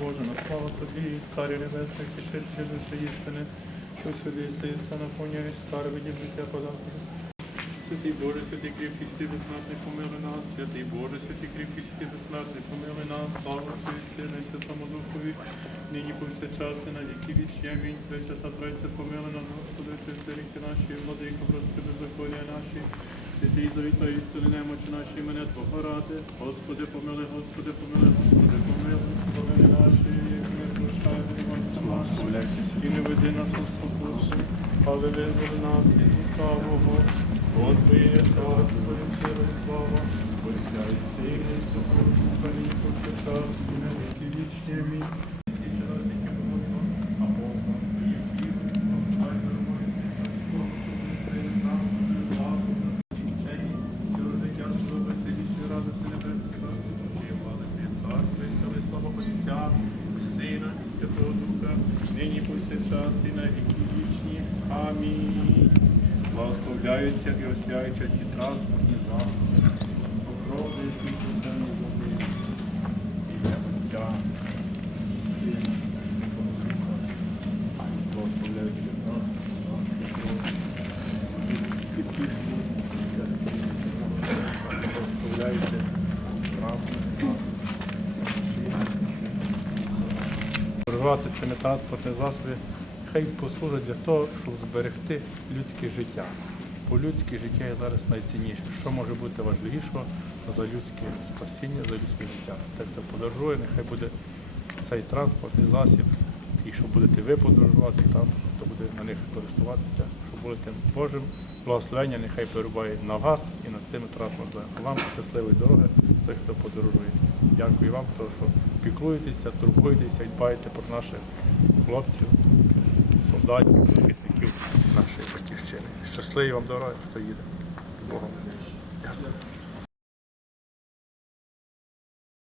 Боже, на слава тобі, Царю Небесний, тішитель душі істини, що сюди сиса наповняєш скарби дів життя подати. Святий Боже, святий кріпкий, святий безсмертний, помили нас, святий Боже, святий кріпкий, святий безсмертний, помили нас, слава Отцю і Сину, Святому Духові, нині повсякчас і на віки вічні. Амінь. Пресвята Тройця, помили нас, Господи, чисти ріки наші, владико, прости беззаконня наші, святий завіта істини, немочі наші, мене Твого ради. Господи, помили, Господи, помили, Господи, нашим, і не веди нас у спокусу, але визволи нас від лукавого. От Твоє царство, і сила, і слава, Отця і Сина, і Святого Духа, нині повсякчас, і на віки вічні. Амінь. Сина, і Святого Духа, нині повсякчас, і на віки вічні. Амінь. Благословляються і освяються ці транспортні засоби. Покрови і системні води. Ім'я Отця. Благословляються транспортні Благословляються транспортні Керувати цими транспортними засобами хай послужить для того, щоб зберегти людське життя. Бо людське життя є зараз найцінніше. Що може бути важливішого за людське спасіння, за людське життя? Так, хто подорожує, нехай буде цей транспортний засіб, і що будете ви подорожувати, там, хто буде на них користуватися, що будете Божим благословення, нехай перебуває на вас і над цими транспортами. Вам щасливої дороги, той, хто подорожує. Дякую вам, тому що піклуєтеся, турбуєтеся дбаєте про наших хлопців, солдатів, захисників нашої батьківщини. Щасливі вам дороги, хто їде. Богом. Дякую.